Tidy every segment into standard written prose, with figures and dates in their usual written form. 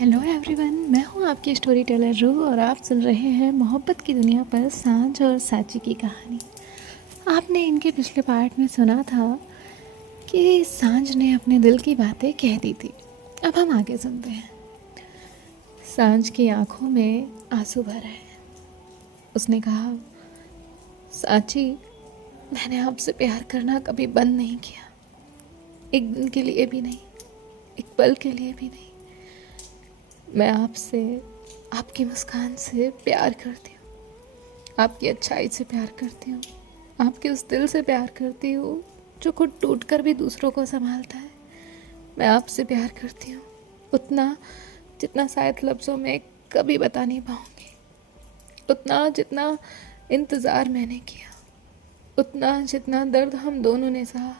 Hello everyone, मैं हूँ आपकी स्टोरी टेलर रू और आप सुन रहे हैं मोहब्बत की दुनिया पर सांझ और साची की कहानी। आपने इनके पिछले पार्ट में सुना था कि सांझ ने अपने दिल की बातें कह दी थी। अब हम आगे सुनते हैं। सांझ की आंखों में आंसू भर आए। उसने कहा, साची, मैंने आपसे प्यार करना कभी बंद नहीं किया, एक दिन के लिए भी नहीं, एक पल के लिए भी नहीं। मैं आपसे, आपकी मुस्कान से प्यार करती हूँ, आपकी अच्छाई से प्यार करती हूँ, आपके उस दिल से प्यार करती हूँ जो खुद टूट कर भी दूसरों को संभालता है। मैं आपसे प्यार करती हूँ, उतना जितना शायद लफ्ज़ों में कभी बता नहीं पाऊँगी, उतना जितना इंतज़ार मैंने किया, उतना जितना दर्द हम दोनों ने सहा,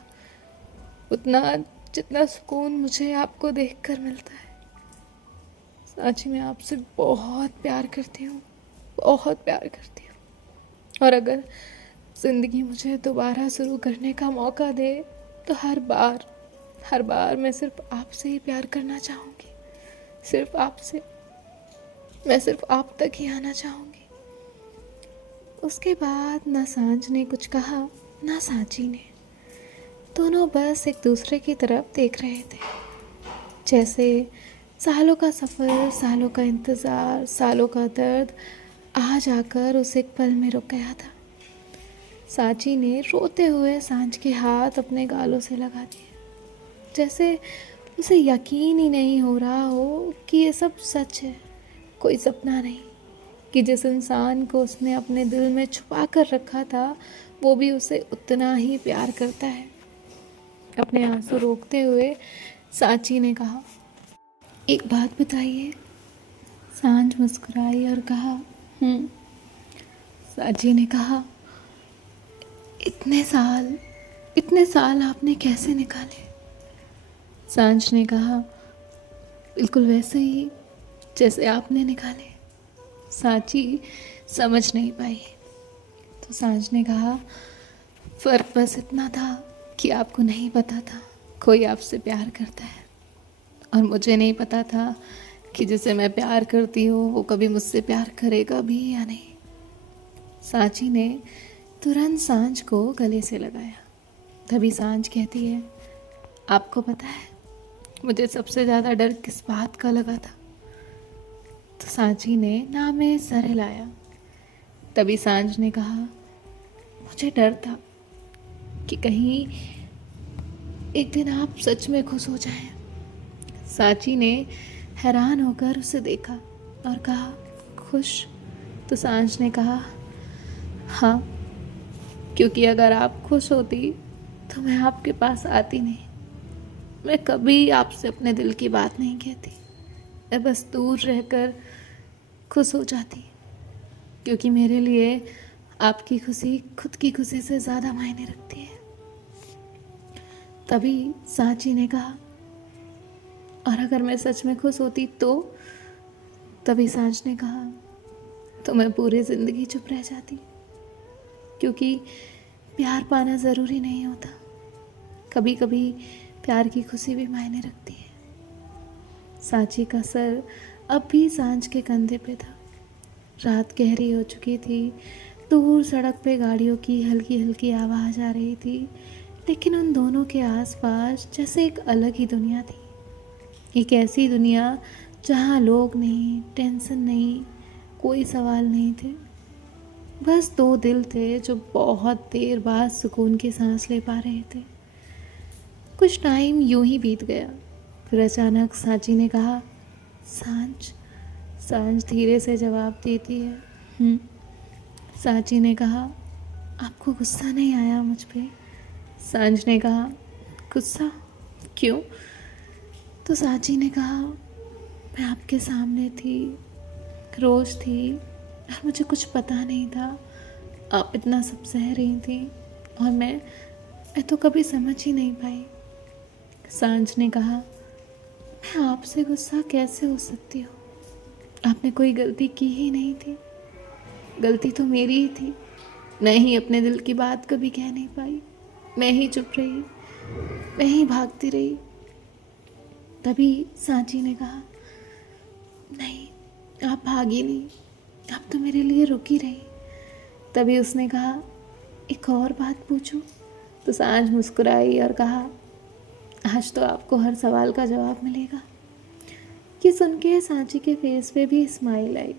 उतना जितना सुकून मुझे आपको देखकर मिलता है। साची, मैं आपसे बहुत प्यार करती हूँ, बहुत प्यार करती हूँ। और अगर ज़िंदगी मुझे दोबारा शुरू करने का मौका दे तो हर बार मैं सिर्फ आपसे ही प्यार करना चाहूँगी, सिर्फ आपसे। मैं सिर्फ आप तक ही आना चाहूँगी। उसके बाद ना सांझ ने कुछ कहा ना साची ने। दोनों बस एक दूसरे की तरफ देख रहे थे, जैसे सालों का सफ़र, सालों का इंतज़ार, सालों का दर्द आज आकर उस एक पल में रुक गया था। साची ने रोते हुए सांझ के हाथ अपने गालों से लगा दिए, जैसे उसे यकीन ही नहीं हो रहा हो कि ये सब सच है, कोई सपना नहीं, कि जिस इंसान को उसने अपने दिल में छुपा कर रखा था वो भी उसे उतना ही प्यार करता है। अपने आंसू रोकते हुए साची ने कहा, एक बात बताइए। सांझ मुस्कुराई और कहा, साची ने कहा, इतने साल आपने कैसे निकाले? सांझ ने कहा, बिल्कुल वैसे ही जैसे आपने निकाले। साची समझ नहीं पाई तो सांझ ने कहा, फ़र्क बस इतना था कि आपको नहीं पता था कोई आपसे प्यार करता है, और मुझे नहीं पता था कि जिसे मैं प्यार करती हूँ वो कभी मुझसे प्यार करेगा भी या नहीं। साची ने तुरंत सांझ को गले से लगाया। तभी सांझ कहती है, आपको पता है मुझे सबसे ज़्यादा डर किस बात का लगा था? तो सांची ने ना में सर हिलाया। तभी सांझ ने कहा, मुझे डर था कि कहीं एक दिन आप सच में खुश हो जाएं। साची ने हैरान होकर उसे देखा और कहा, खुश? तो सांझ ने कहा, हाँ, क्योंकि अगर आप खुश होती तो मैं आपके पास आती नहीं। मैं कभी आपसे अपने दिल की बात नहीं कहती, मैं बस दूर रहकर खुश हो जाती, क्योंकि मेरे लिए आपकी खुशी खुद की खुशी से ज़्यादा मायने रखती है। तभी सांची ने कहा, और अगर मैं सच में खुश होती तो? तभी सांझ ने कहा, तो मैं पूरी ज़िंदगी चुप रह जाती, क्योंकि प्यार पाना ज़रूरी नहीं होता, कभी कभी प्यार की खुशी भी मायने रखती है। साची का सर अब भी सांझ के कंधे पे था। रात गहरी हो चुकी थी, दूर सड़क पे गाड़ियों की हल्की हल्की आवाज़ आ रही थी, लेकिन उन दोनों के आसपास जैसे एक अलग ही दुनिया थी। एक ऐसी दुनिया जहाँ लोग नहीं, टेंशन नहीं, कोई सवाल नहीं थे। बस दो दिल थे जो बहुत देर बाद सुकून की सांस ले पा रहे थे। कुछ टाइम यूं ही बीत गया, फिर अचानक सांची ने कहा, सांझ। सांझ धीरे से जवाब देती है, सांची ने कहा, आपको गुस्सा नहीं आया मुझ पे? सांझ ने कहा, गुस्सा? क्यों? तो सांची ने कहा, मैं आपके सामने थी, रोज थी, और मुझे कुछ पता नहीं था आप इतना सब सह रही थी, और मैं तो कभी समझ ही नहीं पाई। सांझ ने कहा, मैं आपसे गुस्सा कैसे हो सकती हूँ? आपने कोई गलती की ही नहीं थी, गलती तो मेरी ही थी। मैं ही अपने दिल की बात कभी कह नहीं पाई, मैं ही चुप रही, मैं ही भागती रही। तभी सांची ने कहा, आप भागी नहीं, आप तो मेरे लिए रुकी रही। तभी उसने कहा, एक और बात पूछूं? तो सांझ मुस्कुराई और कहा, आज तो आपको हर सवाल का जवाब मिलेगा। ये सुन के सांची के फेस पे भी स्माइल आई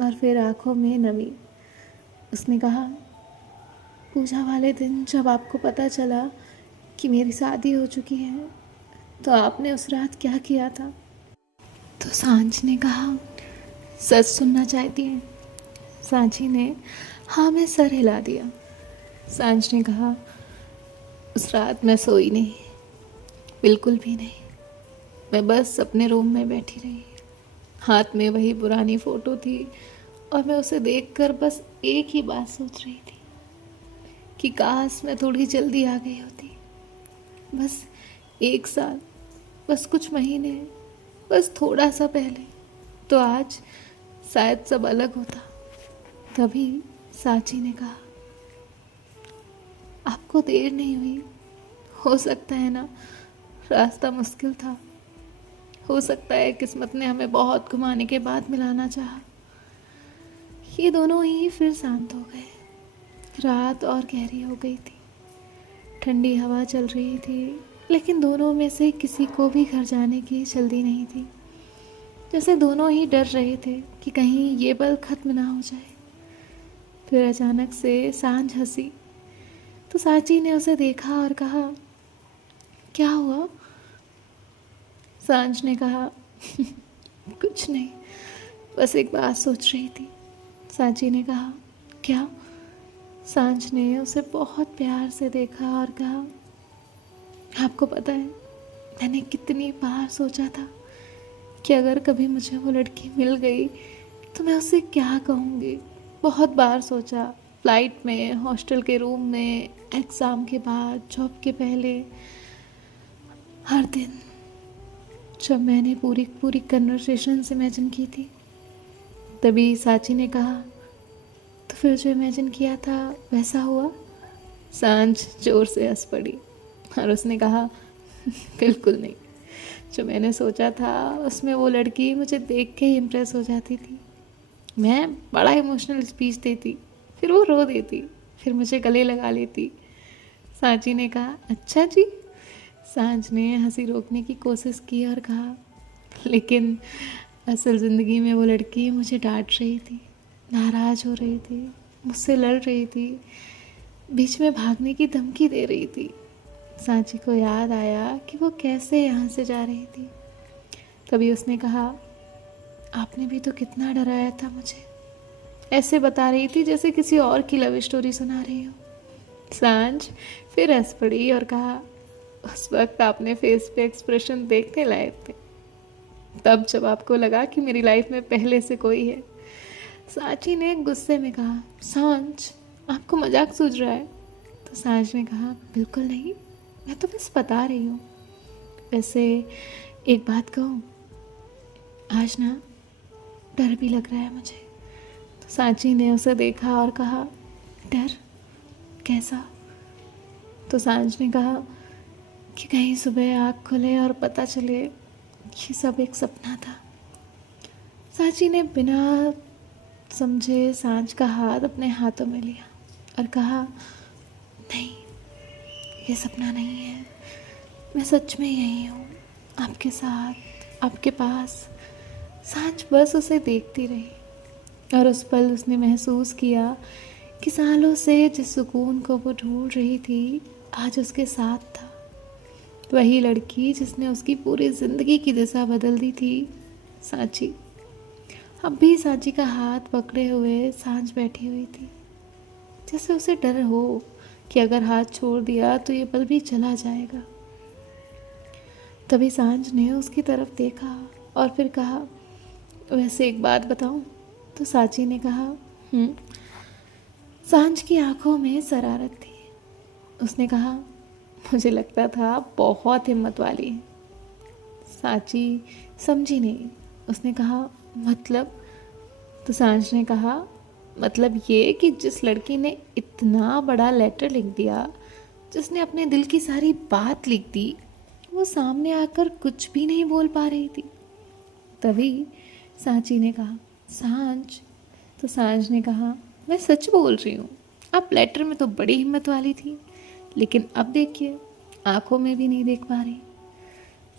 और फिर आंखों में नमी। उसने कहा, पूजा वाले दिन जब आपको पता चला कि मेरी शादी हो चुकी है तो आपने उस रात क्या किया था? तो सांझ ने कहा, सच सुनना चाहती हैं? सांची ने हाँ में सर हिला दिया। सांझ ने कहा, उस रात मैं सोई नहीं, बिल्कुल भी नहीं। मैं बस अपने रूम में बैठी रही, हाथ में वही पुरानी फ़ोटो थी और मैं उसे देखकर बस एक ही बात सोच रही थी कि काश मैं थोड़ी जल्दी आ गई होती। बस 1 साल, बस कुछ महीने, बस थोड़ा सा पहले, तो आज शायद सब अलग होता। तभी सांची ने कहा, आपको देर नहीं हुई? हो सकता है ना, रास्ता मुश्किल था, हो सकता है किस्मत ने हमें बहुत घुमाने के बाद मिलाना चाहा। ये दोनों ही फिर शांत हो गए। रात और गहरी हो गई थी, ठंडी हवा चल रही थी, लेकिन दोनों में से किसी को भी घर जाने की जल्दी नहीं थी। जैसे दोनों ही डर रहे थे कि कहीं ये पल खत्म ना हो जाए। फिर अचानक से सांझ हंसी तो सांची ने उसे देखा और कहा, क्या हुआ? सांझ ने कहा, कुछ नहीं, बस एक बात सोच रही थी। सांची ने कहा, क्या? सांझ ने उसे बहुत प्यार से देखा और कहा, आपको पता है मैंने कितनी बार सोचा था कि अगर कभी मुझे वो लड़की मिल गई तो मैं उसे क्या कहूँगी। बहुत बार सोचा, फ्लाइट में, हॉस्टल के रूम में, एग्ज़ाम के बाद, जॉब के पहले, हर दिन जब मैंने पूरी पूरी कन्वर्सेशंस इमेजिन की थी। तभी सांची ने कहा, तो फिर जो इमेजिन किया था वैसा हुआ? सांझ जोर से हंस पड़ी और उसने कहा, बिल्कुल नहीं। जो मैंने सोचा था उसमें वो लड़की मुझे देख के ही इम्प्रेस हो जाती थी। मैं बड़ा इमोशनल स्पीच देती, फिर वो रो देती, फिर मुझे गले लगा लेती। सांची ने कहा, अच्छा जी? सांझ ने हंसी रोकने की कोशिश की और कहा, लेकिन असल ज़िंदगी में वो लड़की मुझे डांट रही थी, नाराज़ हो रही थी, मुझसे लड़ रही थी, बीच में भागने की धमकी दे रही थी। सांची को याद आया कि वो कैसे यहाँ से जा रही थी। तभी उसने कहा, आपने भी तो कितना डराया था मुझे। ऐसे बता रही थी जैसे किसी और की लव स्टोरी सुना रही हो। सांझ फिर हंस पड़ी और कहा, उस वक्त आपने फेस पे एक्सप्रेशन देखने लायक थे, तब जब आपको लगा कि मेरी लाइफ में पहले से कोई है। सांची ने गुस्से में कहा, सांझ आपको मजाक सूझ रहा है? तो सांझ ने कहा, बिल्कुल नहीं, मैं तो बस बता रही हूँ। वैसे एक बात कहूँ, आज ना डर भी लग रहा है मुझे। तो सांची ने उसे देखा और कहा, डर? कैसा? तो सांझ ने कहा कि कहीं सुबह आँख खुले और पता चले ये सब एक सपना था। सांची ने बिना समझे सांझ का हाथ अपने हाथों में लिया और कहा, नहीं, ये सपना नहीं है, मैं सच में यही हूँ, आपके साथ, आपके पास। सांझ बस उसे देखती रही और उस पल उसने महसूस किया कि सालों से जिस सुकून को वो ढूंढ रही थी आज उसके साथ था। वही लड़की जिसने उसकी पूरी ज़िंदगी की दिशा बदल दी थी, सांची। अब भी सांची का हाथ पकड़े हुए सांझ बैठी हुई थी, जैसे उसे डर हो कि अगर हाथ छोड़ दिया तो ये पल भी चला जाएगा। तभी सांझ ने उसकी तरफ देखा और फिर कहा, वैसे एक बात बताऊं? तो सांची ने कहा, सांझ की आंखों में शरारत थी। उसने कहा, मुझे लगता था बहुत हिम्मत वाली है। सांची समझी नहीं। उसने कहा, मतलब? तो सांझ ने कहा, मतलब ये कि जिस लड़की ने इतना बड़ा लेटर लिख दिया, जिसने अपने दिल की सारी बात लिख दी, वो सामने आकर कुछ भी नहीं बोल पा रही थी। तभी सांची ने कहा, सांझ। तो सांझ ने कहा, मैं सच बोल रही हूँ। आप लेटर में तो बड़ी हिम्मत वाली थी, लेकिन अब देखिए आंखों में भी नहीं देख पा रही।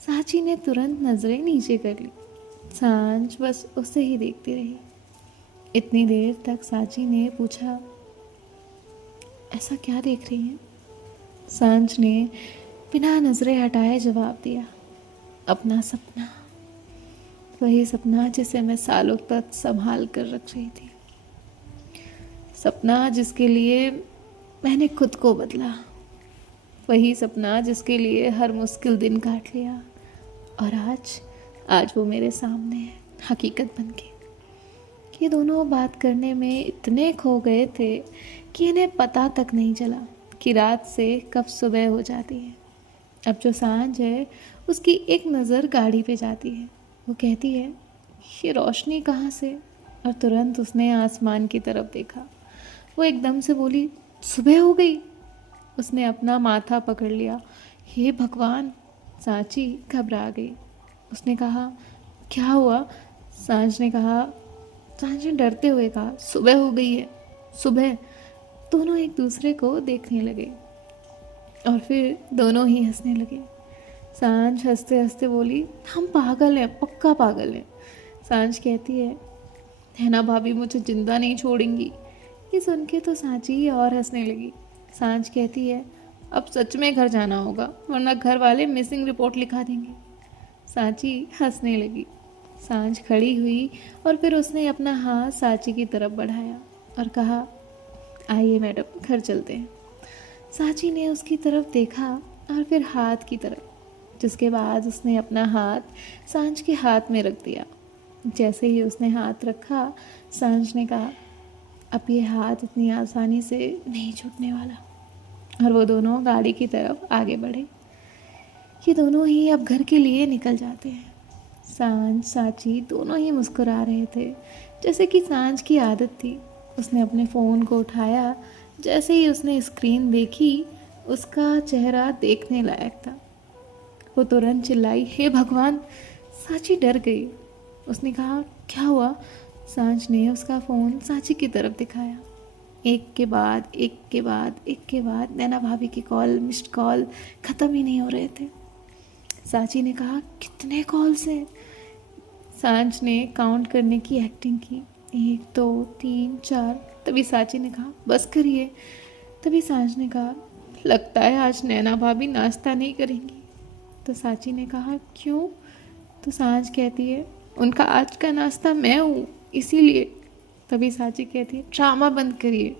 सांची ने तुरंत नजरें नीचे कर ली। सांझ बस उसे ही देखती रही। इतनी देर तक सांची ने पूछा, ऐसा क्या देख रही हैं? सांझ ने बिना नजरें हटाए जवाब दिया, अपना सपना। वही सपना जिसे मैं सालों तक संभाल कर रख रही थी। सपना जिसके लिए मैंने खुद को बदला। वही सपना जिसके लिए हर मुश्किल दिन काट लिया। और आज वो मेरे सामने है, हकीकत बन के। ये दोनों बात करने में इतने खो गए थे कि इन्हें पता तक नहीं चला कि रात से कब सुबह हो जाती है। अब जो सांझ है उसकी एक नज़र गाड़ी पे जाती है। वो कहती है, ये रोशनी कहाँ से? और तुरंत उसने आसमान की तरफ देखा। वो एकदम से बोली, सुबह हो गई। उसने अपना माथा पकड़ लिया। हे भगवान! सांची घबरा गई। उसने कहा, क्या हुआ? सांझ ने डरते हुए कहा, सुबह हो गई है, सुबह। दोनों एक दूसरे को देखने लगे और फिर दोनों ही हंसने लगे। सांझ हंसते हंसते बोली, हम पागल हैं, पक्का पागल हैं। सांझ कहती है ना भाभी, मुझे जिंदा नहीं छोड़ेंगी। ये सुन के तो सांची और हंसने लगी। सांझ कहती है, अब सच में घर जाना होगा, वरना घर वाले मिसिंग रिपोर्ट लिखा देंगे। सांची हंसने लगी। सांझ खड़ी हुई और फिर उसने अपना हाथ सांची की तरफ बढ़ाया और कहा, आइए मैडम, घर चलते हैं। सांची ने उसकी तरफ देखा और फिर हाथ की तरफ, जिसके बाद उसने अपना हाथ सांझ के हाथ में रख दिया। जैसे ही उसने हाथ रखा, सांझ ने कहा, अब ये हाथ इतनी आसानी से नहीं छूटने वाला। और वो दोनों गाड़ी की तरफ आगे बढ़े। ये दोनों ही अब घर के लिए निकल जाते हैं। सांझ सांची दोनों ही मुस्कुरा रहे थे, जैसे कि सांझ की आदत थी। उसने अपने फ़ोन को उठाया। जैसे ही उसने स्क्रीन देखी, उसका चेहरा देखने लायक था। वो तुरंत चिल्लाई, हे भगवान! सांची डर गई। उसने कहा, क्या हुआ? सांझ ने उसका फ़ोन सांची की तरफ दिखाया। एक के बाद एक के बाद एक के बाद नैना भाभी की कॉल, मिस्ड कॉल ख़त्म ही नहीं हो रहे थे। सांची ने कहा, कितने कॉल्स हैं? सांझ ने काउंट करने की एक्टिंग की, 1 2 3 4। तभी सांची ने कहा, बस करिए। तभी सांझ ने कहा, लगता है आज नैना भाभी नाश्ता नहीं करेंगी। तो सांची ने कहा, क्यों? तो सांझ कहती है, उनका आज का नाश्ता मैं हूँ, इसीलिए। तभी सांची कहती है, ड्रामा बंद करिए।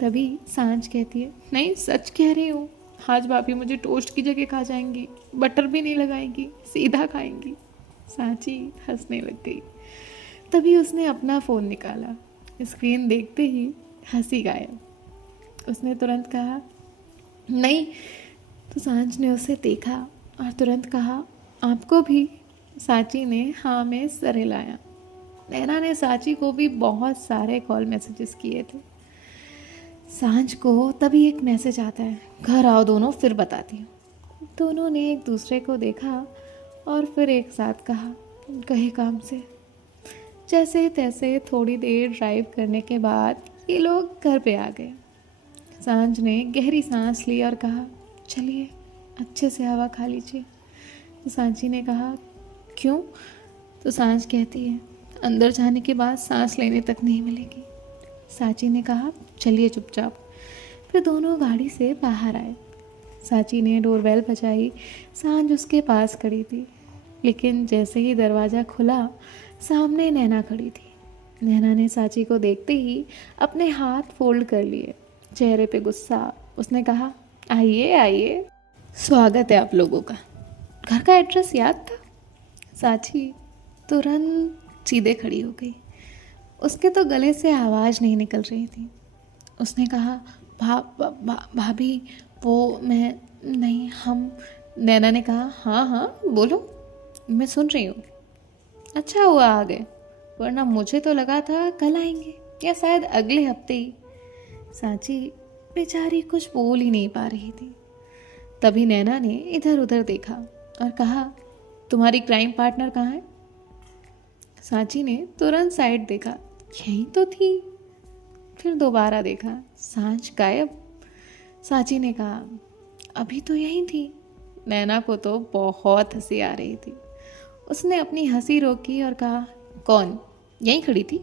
तभी सांझ कहती है, नहीं सच कह रही हूँ, आज भाभी मुझे टोस्ट की जगह खा जाएंगी, बटर भी नहीं लगाएंगी, सीधा खाएंगी। सांची हंसने लग गई। तभी उसने अपना फ़ोन निकाला। स्क्रीन देखते ही हंसी गायब। उसने तुरंत कहा, नहीं। तो सांझ ने उसे देखा और तुरंत कहा, आपको भी? सांची ने हाँ में सर हिलाया। नैना ने सांची को भी बहुत सारे कॉल मैसेजेस किए थे। सांझ को तभी एक मैसेज आता है, घर आओ दोनों, फिर बताती हूँ। दोनों ने एक दूसरे को देखा और फिर एक साथ कहा, कहे काम से। जैसे तैसे थोड़ी देर ड्राइव करने के बाद ये लोग घर पे आ गए। सांझ ने गहरी सांस ली और कहा, चलिए अच्छे से हवा खा लीजिए। तो सांची ने कहा, क्यों? तो सांझ कहती है, अंदर जाने के बाद सांस लेने तक नहीं मिलेगी। सांची ने कहा, चलिए चुपचाप। फिर दोनों गाड़ी से बाहर आए। सांची ने डोरबेल बजाई। सांझ उसके पास खड़ी थी, लेकिन जैसे ही दरवाज़ा खुला, सामने नैना खड़ी थी। नैना ने सांची को देखते ही अपने हाथ फोल्ड कर लिए, चेहरे पे गुस्सा। उसने कहा, आइए आइए, स्वागत है आप लोगों का। घर का एड्रेस याद था? सांची तुरंत सीधे खड़ी हो गई। उसके तो गले से आवाज़ नहीं निकल रही थी। उसने कहा, भाभी वो मैं नहीं, हम। नैना ने कहा, हाँ हाँ बोलो, मैं सुन रही हूँ। अच्छा हुआ आ गए, वरना मुझे तो लगा था कल आएंगे या शायद अगले हफ्ते ही। सांची बेचारी कुछ बोल ही नहीं पा रही थी। तभी नैना ने इधर उधर देखा और कहा, तुम्हारी क्राइम पार्टनर कहाँ है? सांची ने तुरंत साइड देखा, यहीं तो थी। फिर दोबारा देखा, सांच गायब। सांची ने कहा, अभी तो यहीं थी। नैना को तो बहुत हंसी आ रही थी। उसने अपनी हंसी रोकी और कहा, कौन, यहीं खड़ी थी?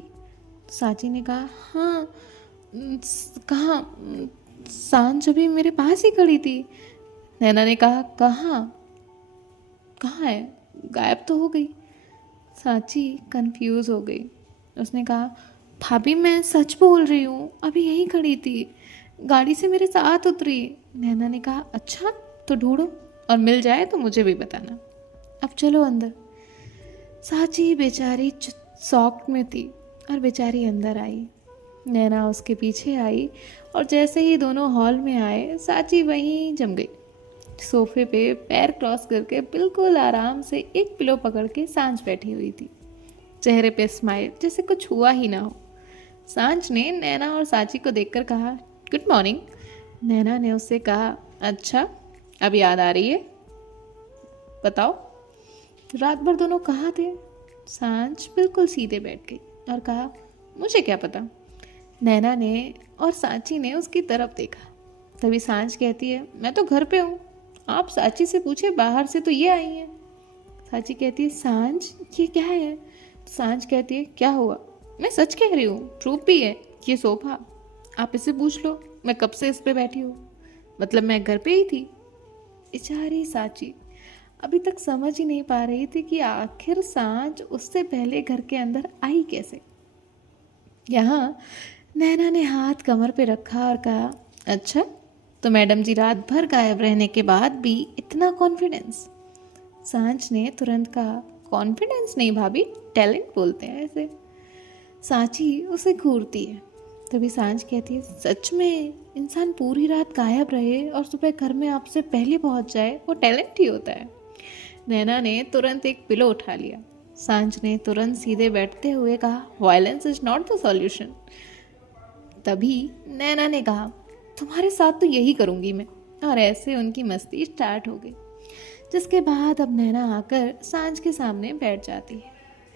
सांची ने कहा, हाँ। कहाँ? सांच अभी मेरे पास ही खड़ी थी। नैना ने कहा, कहाँ? कहाँ है? गायब तो हो गई। सांची कंफ्यूज हो गई। उसने कहा, भाभी मैं सच बोल रही हूँ, अभी यहीं खड़ी थी, गाड़ी से मेरे साथ उतरी। नैना ने कहा, अच्छा तो ढूंढो, और मिल जाए तो मुझे भी बताना। अब चलो अंदर। सांची बेचारी शॉक में थी और बेचारी अंदर आई। नैना उसके पीछे आई और जैसे ही दोनों हॉल में आए, सांची वहीं जम गई। सोफे पे पैर क्रॉस करके बिल्कुल आराम से एक पिलो पकड़ के सांच बैठी हुई थी, चेहरे पे स्माइल, जैसे कुछ हुआ ही ना हो। सांच ने नैना और सांची को देखकर कहा, गुड मॉर्निंग। नैना ने उससे कहा, अच्छा अब याद आ रही है, बताओ रात भर दोनों कहाँ थे? सांच बिल्कुल सीधे बैठ गई और कहा, मुझे क्या पता। नैना ने और सांची ने उसकी तरफ देखा। तभी सांच कहती है, मैं तो घर पे हूँ, आप सांची से पूछे, बाहर से तो ये आई हैं। सांची कहती है, सांच ये क्या है? सांच कहती है, क्या हुआ, मैं सच कह रही हूँ, प्रूफ भी है, ये सोफा, आप इससे पूछ लो, मैं कब से इस पे बैठी हूँ, मतलब मैं घर पे ही थी। बेचारी सांची अभी तक समझ ही नहीं पा रही थी कि आखिर सांच उससे पहले घर के अंदर आई कैसे। यहाँ नैना ने हाथ कमर पे रखा और कहा, अच्छा तो मैडम जी रात भर गायब रहने के बाद भी इतना कॉन्फिडेंस? सांच ने तुरंत कहा, कॉन्फिडेंस नहीं भाभी, टैलेंट बोलते हैं ऐसे। सांची उसे घूरती है। तभी सांच कहती है, सच में इंसान पूरी रात गायब रहे और सुबह घर में आपसे पहले पहुंच जाए, वो टैलेंट ही होता है। नैना ने तुरंत एक पिलो उठा लिया। सांच ने तुरंत सीधे बैठते हुए कहा, violence is not the solution. तभी नैना ने कहा, तुम्हारे साथ तो यही करूंगी मैं, और ऐसे उनकी मस्ती स्टार्ट हो गई। जिसके बाद अब नैना आकर सांच के सामने बैठ जाती है,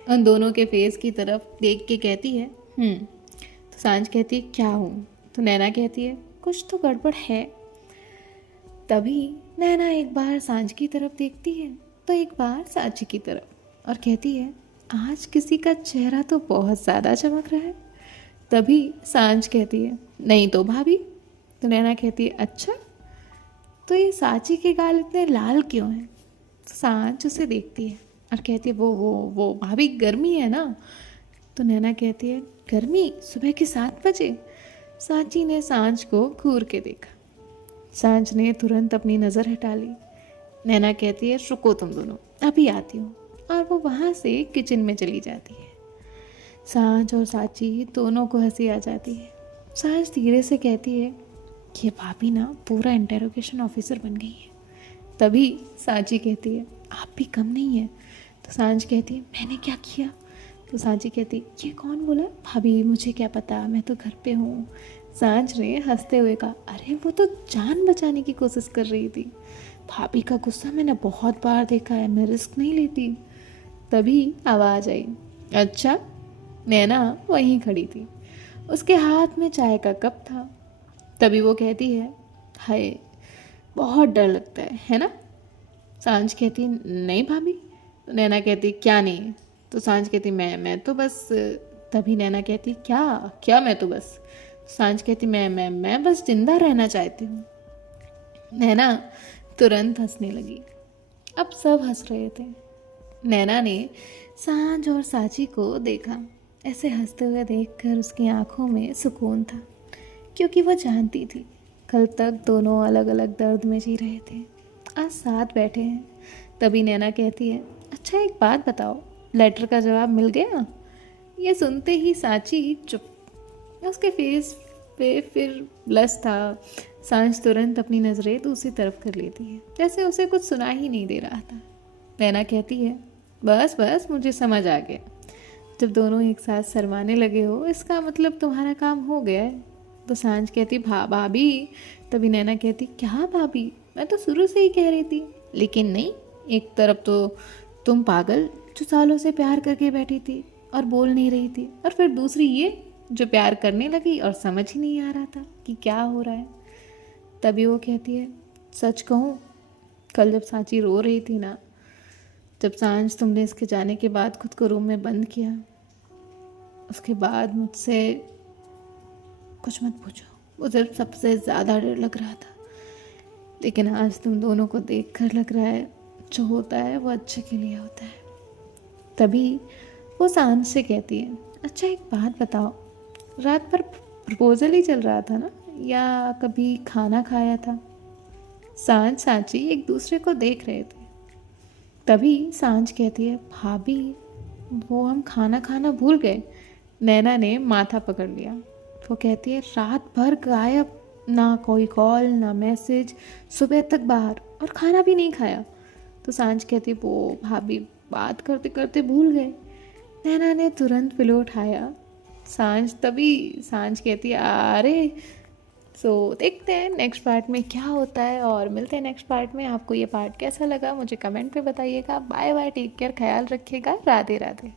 उन दोनों के फेस की तरफ देख के कहती है, तो सांच कहती है, क्या हूँ? तो नैना कहती है, कुछ तो गड़बड़ है। तभी नैना एक बार सांच की तरफ देखती है तो एक बार सांची की तरफ और कहती है, आज किसी का चेहरा तो बहुत ज़्यादा चमक रहा है। तभी सांच कहती है, नहीं तो भाभी। तो नैना कहती है, अच्छा तो ये सांची के गाल इतने लाल क्यों हैं? तो सांच उसे देखती है और कहती है, वो भाभी गर्मी है ना। तो नैना कहती है, गर्मी सुबह के 7 बजे? सांची ने सांच को घूर के देखा। सांच ने तुरंत अपनी नज़र हटा ली। नैना कहती है, रुको तुम दोनों, अभी आती हूँ, और वो वहाँ से किचन में चली जाती है। सांच और सांची दोनों को हंसी आ जाती है। सांच धीरे से कहती है, ये भाभी ना पूरा इंटेरोगेशन ऑफिसर बन गई है। तभी सांची कहती है, आप भी कम नहीं है। तो सांच कहती है, मैंने क्या किया? तो सांची कहती, ये कौन बोला? भाभी मुझे क्या पता, मैं तो घर पे हूँ। सांच ने हंसते हुए कहा, अरे वो तो जान बचाने की कोशिश कर रही थी, भाभी का गुस्सा मैंने बहुत बार देखा है, मैं रिस्क नहीं लेती। तभी आवाज़ आई, अच्छा। नैना वहीं खड़ी थी, उसके हाथ में चाय का कप था। तभी वो कहती है, हाय बहुत डर लगता है ना? सांच कहती, नहीं भाभी। तो नैना कहती, क्या नहीं? तो सांच कहती, मैं तो बस। तभी नैना कहती, क्या क्या मैं तो बस? सांच कहती, मैं बस जिंदा रहना चाहती हूँ। नैना तुरंत हंसने लगी। अब सब हंस रहे थे। नैना ने सांच और सांची को देखा। ऐसे हंसते हुए देखकर उसकी आंखों में सुकून था, क्योंकि वो जानती थी कल तक दोनों अलग अलग दर्द में जी रहे थे, आज साथ बैठे हैं। तभी नैना कहती है, अच्छा एक बात बताओ, लेटर का जवाब मिल गया? ये सुनते ही सांची चुप। उसके फेस पे फिर ब्लश था। सांच तुरंत अपनी नज़रें दूसरी तरफ कर लेती है, जैसे उसे कुछ सुना ही नहीं दे रहा था। नैना कहती है, बस बस मुझे समझ आ गया, जब दोनों एक साथ शर्माने लगे हो इसका मतलब तुम्हारा काम हो गया है। तो सांच कहती, भाभी। तभी नैना कहती, क्या भाभी, मैं तो शुरू से ही कह रही थी, लेकिन नहीं, एक तरफ तो तुम पागल जो सालों से प्यार करके बैठी थी, और बोल नहीं रही थी, और फिर दूसरी ये जो प्यार करने लगी और समझ ही नहीं आ रहा था कि क्या हो रहा है। तभी वो कहती है, सच कहूँ, कल जब सांची रो रही थी ना, जब सांझ तुमने इसके जाने के बाद खुद को रूम में बंद किया, उसके बाद मुझसे कुछ मत पूछो, मुझे सबसे ज़्यादा डर लग रहा था। लेकिन आज तुम दोनों को देख कर लग रहा है जो होता है वो अच्छे के लिए होता है। तभी वो सांझ से कहती है, अच्छा एक बात बताओ, रात भर प्रपोजल ही चल रहा था ना, या कभी खाना खाया था? सांझ सांची एक दूसरे को देख रहे थे। तभी सांझ कहती है, भाभी वो हम खाना खाना भूल गए। नैना ने माथा पकड़ लिया। वो कहती है, रात भर गायब, ना कोई कॉल ना मैसेज, सुबह तक बाहर, और खाना भी नहीं खाया। तो सांझ कहती है, वो भाभी बात करते करते भूल गए। नैना ने तुरंत पिलो उठाया। सांझ कहती है, अरे। सो देखते हैं नेक्स्ट पार्ट में क्या होता है, और मिलते हैं नेक्स्ट पार्ट में। आपको ये पार्ट कैसा लगा मुझे कमेंट पे बताइएगा। बाय बाय, टेक केयर, ख्याल रखिएगा, राधे राधे।